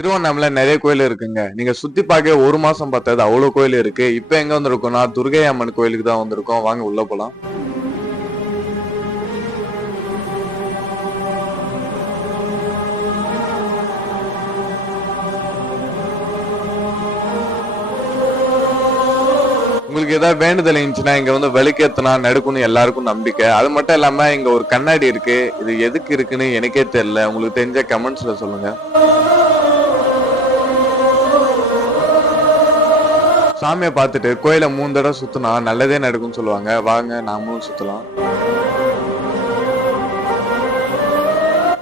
திருவண்ணாமலை நிறைய கோயில் இருக்குங்க. நீங்க சுத்தி பார்க்க 1 மாசம் பத்தாது, அவ்வளவு கோயில் இருக்கு. இப்ப எங்க வந்திருக்கோம்னா துர்கை அம்மன் கோயிலுக்கு தான் வந்திருக்கோம். வாங்க உள்ள போலாம். உங்களுக்கு ஏதாவது வேண்டுதல் இருந்துச்சுன்னா இங்க வந்து விளக்கேத்தனா நடக்கும்னு எல்லாருக்கும் நம்பிக்கை. அது மட்டும் இல்லாம இங்க ஒரு கண்ணாடி இருக்கு. இது எதுக்கு இருக்குன்னு எனக்கே தெரியல. உங்களுக்கு தெரிஞ்ச கமெண்ட்ஸ்ல சொல்லுங்க. சாமியை பார்த்துட்டு கோயிலை 3 தடவை சுத்தினா நல்லதே நடக்கும்னு சொல்லுவாங்க. வாங்க நாமளும் சுத்தலாம்.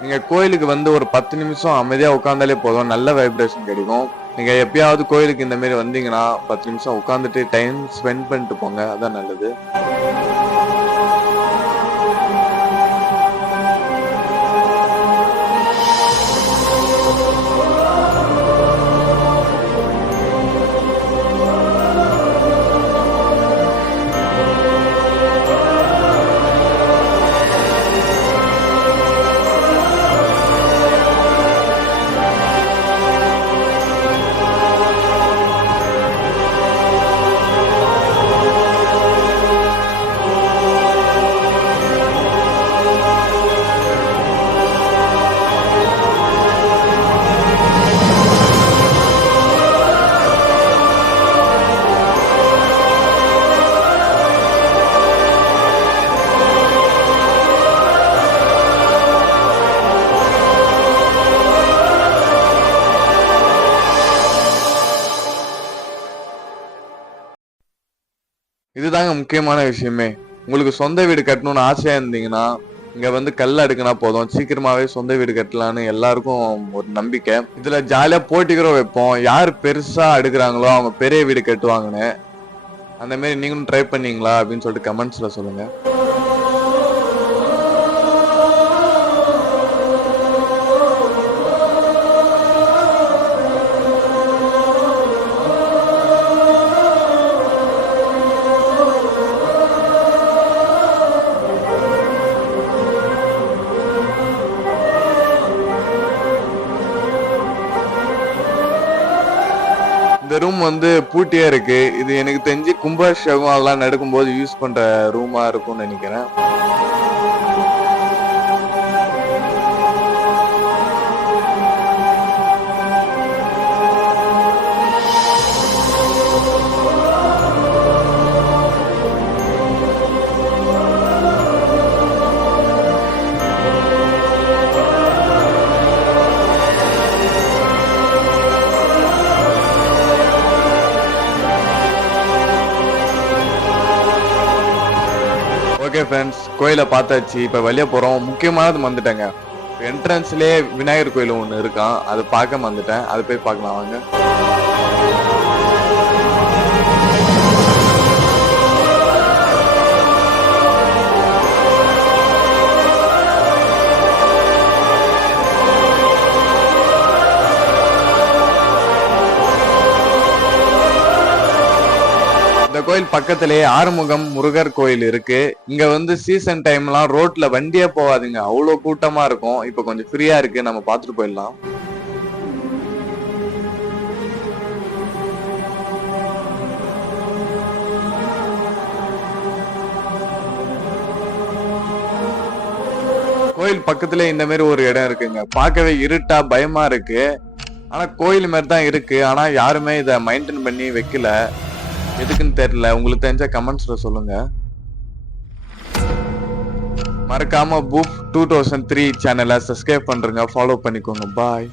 நீங்க கோயிலுக்கு வந்து ஒரு 10 நிமிஷம் அமைதியா உட்கார்ந்தாலே போதும், நல்ல வைப்ரேஷன் கிடைக்கும். நீங்க எப்பயாவது கோயிலுக்கு இந்த மாதிரி வந்தீங்கன்னா 10 நிமிஷம் உட்காந்துட்டு டைம் ஸ்பெண்ட் பண்ணிட்டு போங்க, அதான் நல்லது. இதுதாங்க முக்கியமான விஷயமே. உங்களுக்கு சொந்த வீடு கட்டணும்னு ஆசையா இருந்தீங்கன்னா இங்க வந்து கல் அடுக்குனா போதும், சீக்கிரமாவே சொந்த வீடு கட்டலான்னு எல்லாருக்கும் ஒரு நம்பிக்கை. இதுல ஜாலியா போட்டிக்கிறோம் வைப்போம். யார் பெருசா அடுக்குறாங்களோ அவங்க பெரிய வீடு கட்டுவாங்கன்னு. அந்த மாதிரி நீங்களும் ட்ரை பண்ணீங்களா அப்படின்னு சொல்லிட்டு கமெண்ட்ஸ்ல சொல்லுங்க. இந்த ரூம் வந்து பூட்டியா இருக்கு. இது எனக்கு தெரிஞ்சு கும்பாபிஷேகம் எல்லாம் நடக்கும்போது யூஸ் பண்ற ரூமா இருக்கும்னு நினைக்கிறேன். ஓகே ஃப்ரெண்ட்ஸ், கோயிலை பார்த்தாச்சு. இப்போ வெளியே போகிறோம். முக்கியமானது வந்துட்டேங்க. என்ட்ரன்ஸ்லேயே விநாயகர் கோயில் ஒன்று இருக்கான், அது பார்க்க வந்துட்டேன். அது போய் பார்க்கலாம் வாங்க. கோயில் பக்கத்திலேயே ஆறுமுகம் முருகர் கோயில் இருக்கு. இங்க வந்து சீசன் டைம்லாம் ரோட்ல வண்டியே போவாதுங்க, அவ்வளவு கூட்டமா இருக்கும். இப்ப கொஞ்சம் ஃப்ரீயா இருக்கு, நம்ம பார்த்துட்டு போயிடலாம். கோயில் பக்கத்துல இந்த மாதிரி ஒரு இடம் இருக்குங்க. பார்க்கவே இருட்டா பயமா இருக்கு. ஆனா கோயில் மாதிரி தான் இருக்கு. ஆனா யாருமே இதை மெயின்டைன் பண்ணி வைக்கல, எதுக்குன்னு தெரியல. உங்களுக்கு தெரிஞ்ச கமெண்ட்ஸ்ல சொல்லுங்க. மறக்காம பூப் 2003 சேனலை சப்ஸ்கிரைப் பண்றேங்க, ஃபாலோ பண்ணிக்கோங்க. பாய்.